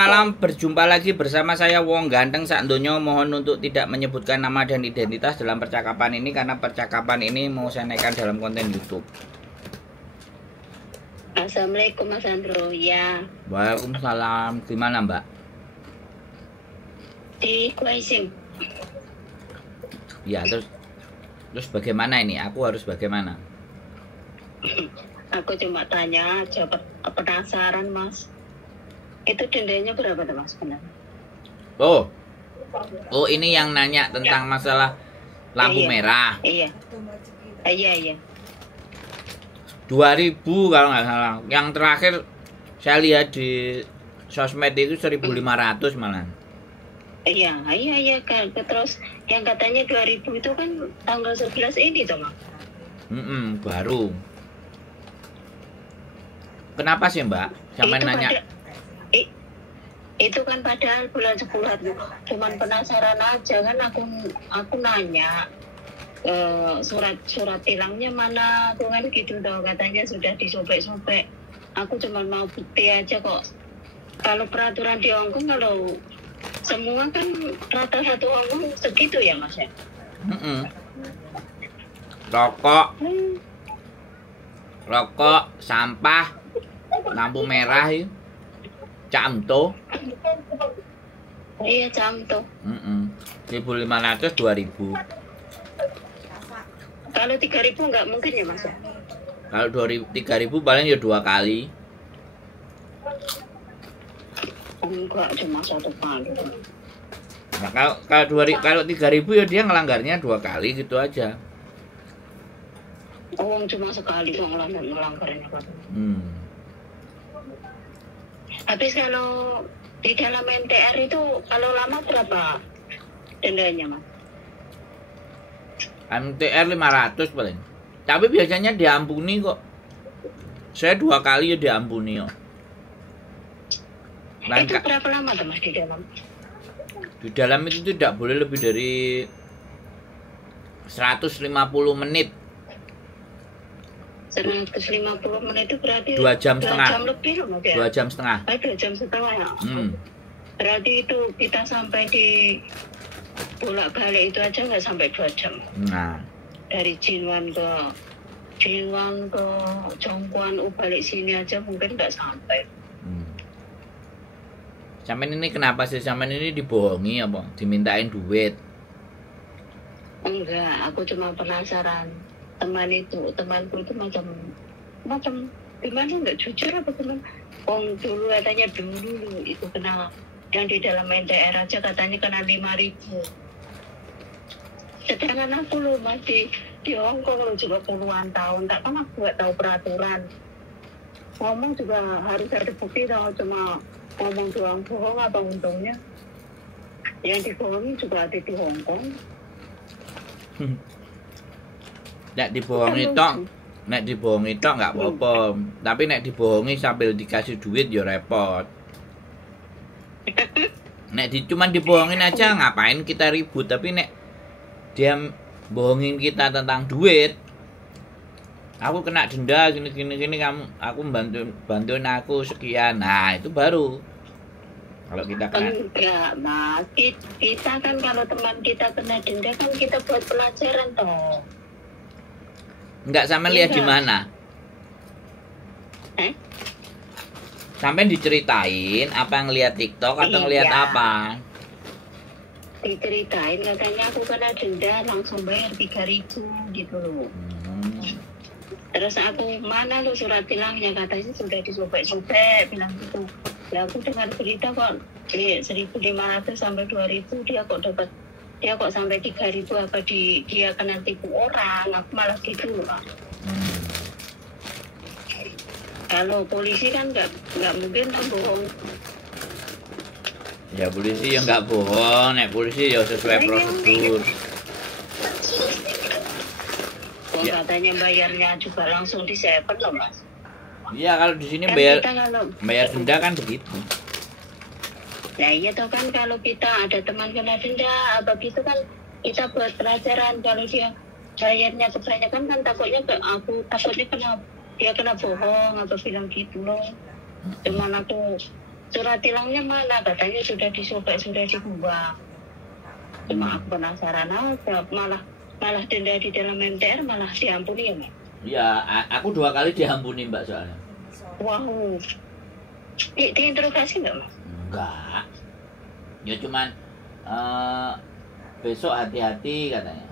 malam, berjumpa lagi bersama saya Wong Ganteng Sakdonya. Mohon untuk tidak menyebutkan nama dan identitas dalam percakapan ini karena percakapan ini mau saya naikkan dalam konten YouTube. Assalamualaikum Mas Andro. Ya. Waalaikumsalam. Di mana Mbak? Di Kuaising. Ya, terus bagaimana ini? Aku harus bagaimana? Aku cuma tanya, coba penasaran Mas. Itu dendanya berapa tuh Mas benar? Oh, ini yang nanya tentang masalah lampu merah. Iya. Iya. 2000 kalau nggak salah. Yang terakhir saya lihat di sosmed itu 1500 malah. Iya. Terus yang katanya 2000 itu kan tanggal 11 ini tuh Mas. Baru. Kenapa sih Mbak? Sampai nanya. Itu kan padahal bulan 10 cuman penasaran aja kan aku nanya surat tilangnya mana aku kan gitu tau, katanya sudah disobek-sobek. Aku cuma mau bukti aja kok. Kalau peraturan di Hongkong kalau semua kan rata satu Hongkong segitu ya Mas ya. Rokok, sampah, lampu merah itu camto. Iya camto. 1.500 2.000. Kalau 3.000 nggak mungkin ya Mas? Kalau 3.000 paling ya 2 kali. Enggak, cuma 1 kali. Nah, kalau 3.000 ya dia ngelanggarnya 2 kali gitu aja. Oh, cuma sekali kok ngelanggarnya. Habis kalau di dalam MTR itu kalau lama berapa dendanya Mas? MTR 500 paling. Tapi biasanya diampuni kok. Saya 2 kali ya diampuni kok. Itu berapa lama tuh Mas di dalam? Di dalam itu tidak boleh lebih dari 150 menit. 150 menit itu berarti 2 jam setengah. 2 jam lebih loh Mas ya? 2 jam setengah. 2 jam setengah ya? Berarti itu kita sampai di bolak-balik itu aja nggak sampai 2 jam. Nah. Dari Jinwan ke Zhongguan balik sini aja mungkin nggak sampai. Sampean ini kenapa sih? Sampean ini dibohongi apa? Dimintain duit? Enggak, aku cuma penasaran. Temanku itu macam gimana, nggak jujur apa gimana? Dulu katanya dulu itu kena yang di dalam NTR aja katanya kena 5.000. Sedangkan aku loh masih di Hongkong loh juga puluhan tahun, tak kan aku nggak tahu peraturan. Ngomong juga harus ada bukti, tau cuma ngomong doang bohong apa untungnya? Yang dibohongi juga ada di Hongkong. Nek dibohongi tok nggak apa-apa. Tapi nek dibohongi sambil dikasih duit ya repot. Nek cuman dibohongin aja ngapain kita ribut, tapi nek dia bohongin kita tentang duit, aku kena denda gini aku bantuin aku sekian. Nah, itu baru kalau kita kena. Enggak Mas, kita kan kalau teman kita kena denda kan kita buat pelajaran toh. Enggak, sampean lihat di mana? Sampean diceritain apa ngelihat TikTok atau ngelihat apa? Diceritain katanya aku kena denda langsung bayar 3.000 gitu loh. Terus aku mana lu surat tilangnya, katanya sudah disobek-sobek bilang gitu. Ya aku dengar berita kok 1.500 sampai 2.000 dia kok sampai 3.000 apa dia kena tipu orang. Aku malah gitu loh Pak. Kalau polisi kan nggak mungkin kan bohong. Ya polisi ya nggak bohong, nek polisi ya sesuai prosedur. Ya. Katanya bayarnya juga langsung di seven loh Mas. Iya, kalau di sini kan bayar denda kan begitu. Nah iya toh kan, kalau kita ada teman kena denda apa gitu kan kita buat pelajaran. Kalau dia bayarnya kebanyakan kan takutnya dia kena bohong atau bilang gitu loh. Cuman aku surat tilangnya mana, katanya sudah disobek, sudah dibuang. Cuma aku penasaran aja, malah denda di dalam MTR malah diampuni ya, Mbak? Ya, aku 2 kali diampuni Mbak soalnya. Wow. Diinterogasi nggak, Mas? Enggak. Ya cuman besok hati-hati katanya.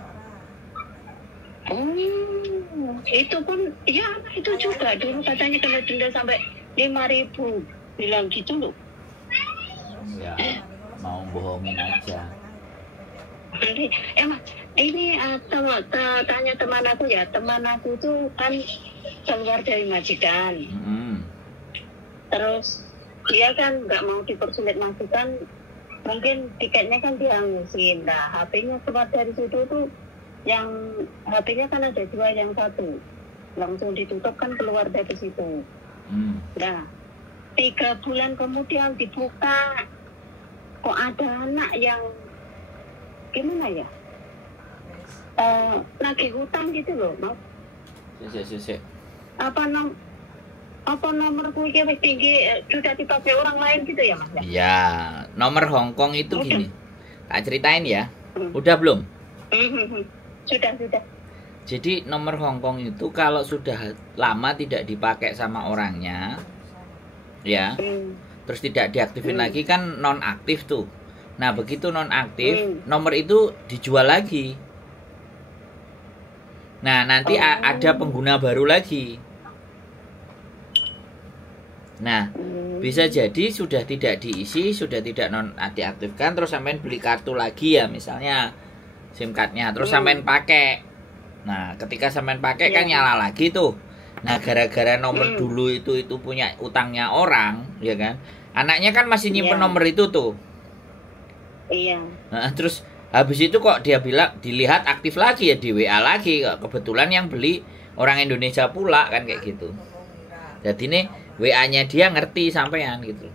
Itu pun ya itu juga dulu katanya kena denda sampai 5.000, bilang gitu loh. Ya mau bohongin aja. Mas, ini tanya teman aku ya, teman aku tuh kan keluar dari majikan. Terus dia kan nggak mau dipersulit majikan, mungkin tiketnya kan dihangusin. Nah, HP-nya keluar dari situ tuh, yang HP-nya kan ada 2, yang 1 langsung ditutup kan keluar dari situ. Nah, 3 bulan kemudian dibuka, kok ada anak yang gimana ya, lagi hutang gitu loh, Mas. Apa nomorku ini tinggi sudah dipakai orang lain gitu ya, Mas? Ya, nomor Hongkong itu gini. Tak ceritain ya. Udah belum? Sudah. Jadi nomor Hongkong itu kalau sudah lama tidak dipakai sama orangnya, ya, terus tidak diaktifin lagi kan nonaktif tuh. Nah begitu nonaktif, nomor itu dijual lagi. Nah nanti ada pengguna baru lagi. Nah bisa jadi sudah tidak diisi, sudah tidak diaktifkan, terus sampean beli kartu lagi ya, misalnya SIM cardnya, terus sampean pakai. Nah ketika sampean pakai kan nyala lagi tuh. Nah gara-gara nomor dulu itu punya utangnya orang, ya kan, anaknya kan masih nyimpen nomor itu tuh. Iya. Nah, terus habis itu kok dia bilang dilihat aktif lagi ya, di WA lagi, kok kebetulan yang beli orang Indonesia pula kan kayak gitu. Jadi ini WA-nya dia ngerti sampean gitu.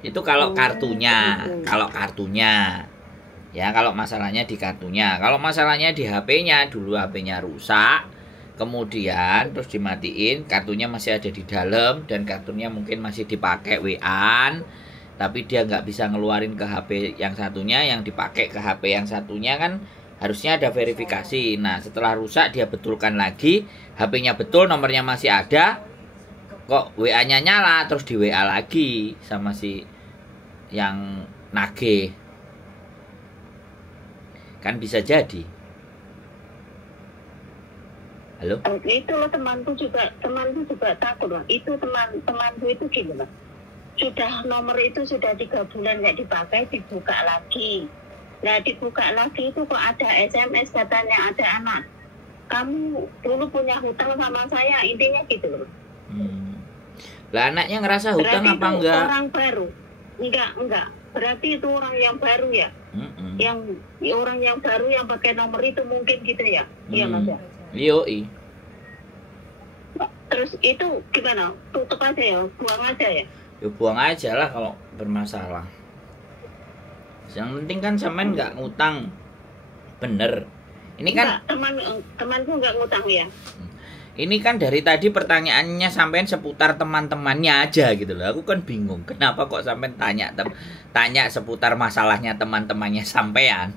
Itu kalau kartunya, ya kalau masalahnya di kartunya. Kalau masalahnya di HP-nya, dulu HP-nya rusak, kemudian terus dimatiin, kartunya masih ada di dalam dan kartunya mungkin masih dipakai WA-an, tapi dia nggak bisa ngeluarin ke HP yang satunya, yang dipakai ke HP yang satunya kan harusnya ada verifikasi. Nah setelah rusak dia betulkan lagi, HP-nya betul, nomornya masih ada, kok WA-nya nyala, terus di WA lagi sama si yang nagih. Kan bisa jadi. Halo? Itu loh, temanku juga takut, Bang. Itu temanku itu gini, Bang. Sudah nomor itu sudah 3 bulan nggak dipakai, dibuka lagi. Nah dibuka lagi itu kok ada SMS katanya ada anak, kamu dulu punya hutang sama saya, intinya gitu loh. Lah anaknya ngerasa hutang berarti apa enggak? Orang baru? Enggak. Berarti itu orang yang baru ya? Yang orang yang baru yang pakai nomor itu mungkin gitu ya? Iya Mas ya? Yoi. Terus itu gimana? Tutup aja ya? Buang aja ya? Ya buang aja lah kalau bermasalah. Yang penting kan sampean nggak ngutang, bener. Ini kan temanku nggak ngutang ya. Ini kan dari tadi pertanyaannya sampean seputar teman-temannya aja gitu loh. Aku kan bingung kenapa kok sampean tanya seputar masalahnya teman-temannya sampean.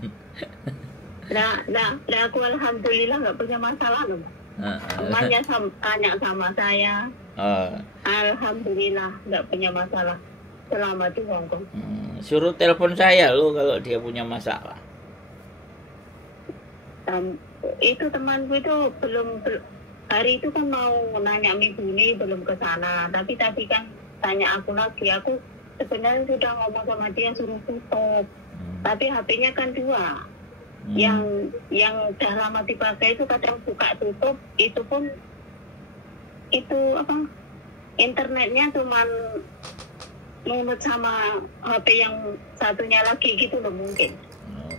Nah, aku alhamdulillah nggak punya masalah loh. Temannya tanya sama saya. Alhamdulillah nggak punya masalah selama di Hongkong. Suruh telepon saya lo kalau dia punya masalah. Itu temanku itu belum hari itu kan mau nanya minggu ini belum ke sana, tapi tadi kan tanya aku lagi. Aku sebenarnya sudah ngomong sama dia suruh tutup, tapi HP-nya kan 2. Yang udah lama dipakai itu kadang buka tutup, itu pun itu apa, internetnya cuman mulut sama HP yang satunya lagi gitu loh mungkin.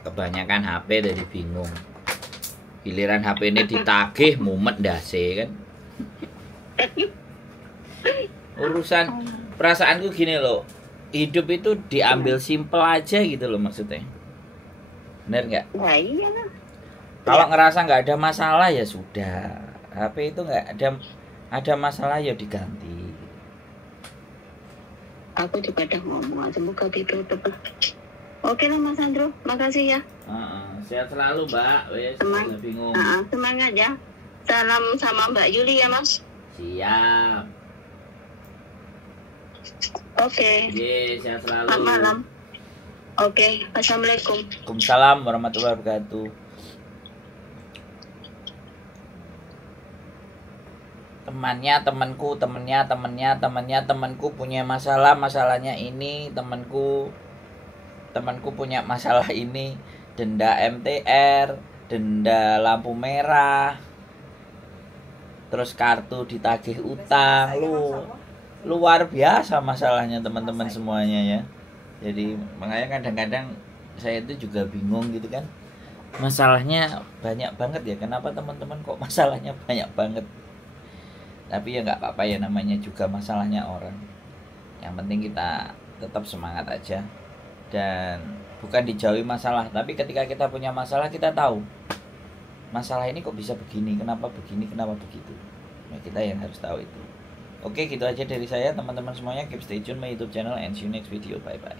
Kebanyakan HP dari bingung. Giliran HP ini ditagih mumet dase kan. Urusan perasaanku gini loh, hidup itu diambil simpel aja gitu loh maksudnya. Bener nggak? Nah, iyalah. Kalau ngerasa nggak ada masalah ya sudah. HP itu nggak ada masalah ya diganti. Aku juga udah ngomong, semoga ditutup. Oke lah Mas Andro, makasih ya. Sehat selalu Mbak. Wes, bingung. Semangat ya. Salam sama Mbak Yuli ya Mas. Siap. Oke. Sehat selalu. Selamat malam. Oke, assalamualaikum. Waalaikumsalam warahmatullahi wabarakatuh. Temannya temanku punya masalahnya ini, temanku punya masalah ini, denda MTR, denda lampu merah, terus kartu ditagih utang. Luar biasa masalahnya teman-teman semuanya ya. Jadi makanya kadang-kadang saya itu juga bingung gitu kan, masalahnya banyak banget ya, kenapa teman-teman kok masalahnya banyak banget. Tapi ya nggak apa-apa ya, namanya juga masalahnya orang. Yang penting kita tetap semangat aja. Dan bukan dijauhi masalah, tapi ketika kita punya masalah kita tahu masalah ini kok bisa begini, kenapa begitu. Nah, kita yang harus tahu itu. Oke, gitu aja dari saya teman-teman semuanya. Keep stay tune my YouTube channel and see you next video. Bye bye.